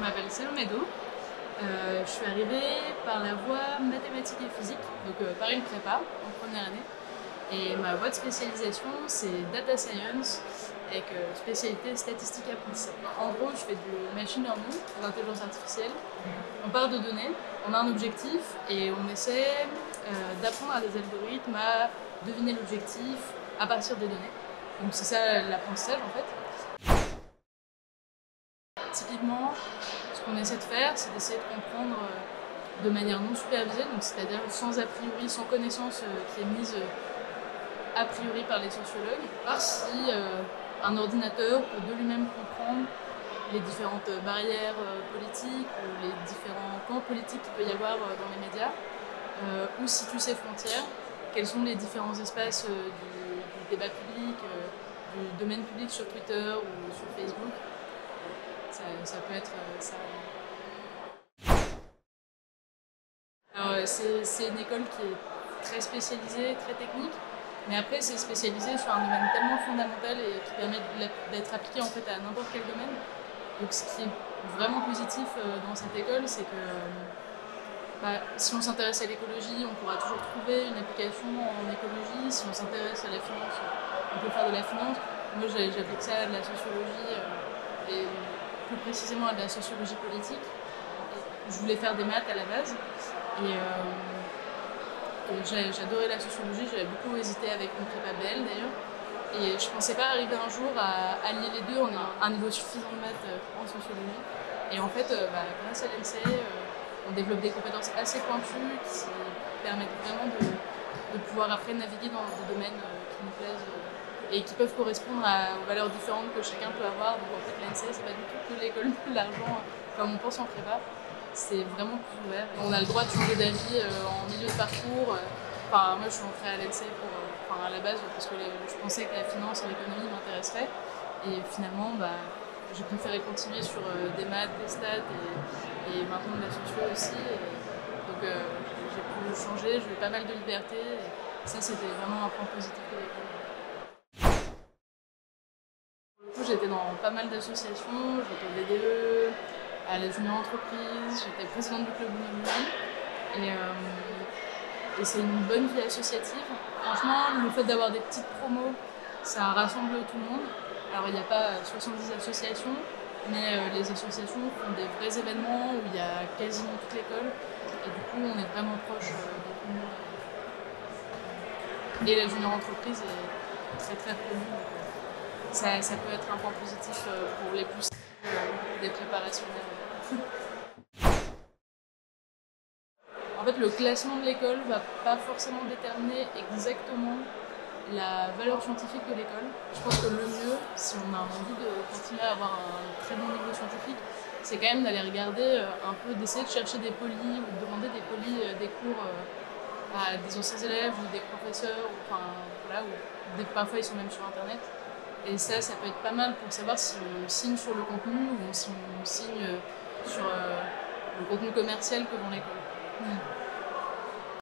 Je m'appelle Salomé Do. Je suis arrivée par la voie mathématiques et physique, donc par une prépa en première année. Et ma voie de spécialisation, c'est Data Science avec spécialité statistique apprentissage. En gros, je fais du machine learning, de l'intelligence artificielle. On part de données, on a un objectif et on essaie d'apprendre à des algorithmes à deviner l'objectif à partir des données. Donc c'est ça l'apprentissage en fait. Typiquement, ce qu'on essaie de faire, c'est d'essayer de comprendre de manière non supervisée, donc c'est-à-dire sans a priori, sans connaissance qui est mise a priori par les sociologues, voir si un ordinateur peut de lui-même comprendre les différentes barrières politiques ou les différents camps politiques qu'il peut y avoir dans les médias, où situent ses frontières, quels sont les différents espaces du débat public, du domaine public sur Twitter ou sur Facebook. Ça peut être ça. Alors, c'est une école qui est très spécialisée, très technique, mais après c'est spécialisé sur un domaine tellement fondamental et qui permet d'être appliqué en fait à n'importe quel domaine. Donc ce qui est vraiment positif dans cette école, c'est que si on s'intéresse à l'écologie, on pourra toujours trouver une application en écologie. Si on s'intéresse à la finance, on peut faire de la finance. Moi j'applique ça à de la sociologie et plus précisément à de la sociologie politique. Je voulais faire des maths à la base et j'adorais la sociologie, j'avais beaucoup hésité avec une prépa BL d'ailleurs. Et je pensais pas arriver un jour à allier les deux, on a un niveau suffisant de maths en sociologie. Et en fait, grâce à l'ENSEE, on développe des compétences assez pointues qui permettent vraiment de pouvoir après naviguer dans des domaines qui nous plaisent et qui peuvent correspondre aux valeurs différentes que chacun peut avoir. Donc en fait, l'ENSEE, c'est pas du tout que l'école de l'argent comme on pense en prépa. C'est vraiment plus ouvert. On a le droit de changer d'avis en milieu de parcours. Enfin, moi, je suis entrée à l'ENSEE à la base parce que je pensais que la finance et l'économie m'intéresseraient. Et finalement, j'ai préféré continuer sur des maths, des stats et maintenant de la socio aussi. Donc j'ai pu changer, j'ai eu pas mal de liberté. Et ça, c'était vraiment un point positif de l'école. Pour le coup, j'étais dans pas mal d'associations. J'étais au VDE, à la junior entreprise, j'étais présidente du club Unimuni. Et c'est une bonne vie associative. Franchement, le fait d'avoir des petites promos, ça rassemble tout le monde. Alors il n'y a pas 70 associations, mais les associations font des vrais événements où il y a quasiment toute l'école. Et du coup, on est vraiment proche de tout le monde. Et la junior entreprise est très très connue. Ça peut être un point positif pour les plus des préparationnels. En fait, le classement de l'école ne va pas forcément déterminer exactement la valeur scientifique de l'école. Je pense que le mieux, si on a envie de continuer à avoir un très bon niveau scientifique, c'est quand même d'aller regarder un peu, d'essayer de chercher des polis ou de demander des polis, des cours à des anciens élèves ou des professeurs, ou parfois ils sont même sur internet. Et ça peut être pas mal pour savoir si on signe sur le contenu ou si on signe sur le contenu commercial que vend l'école.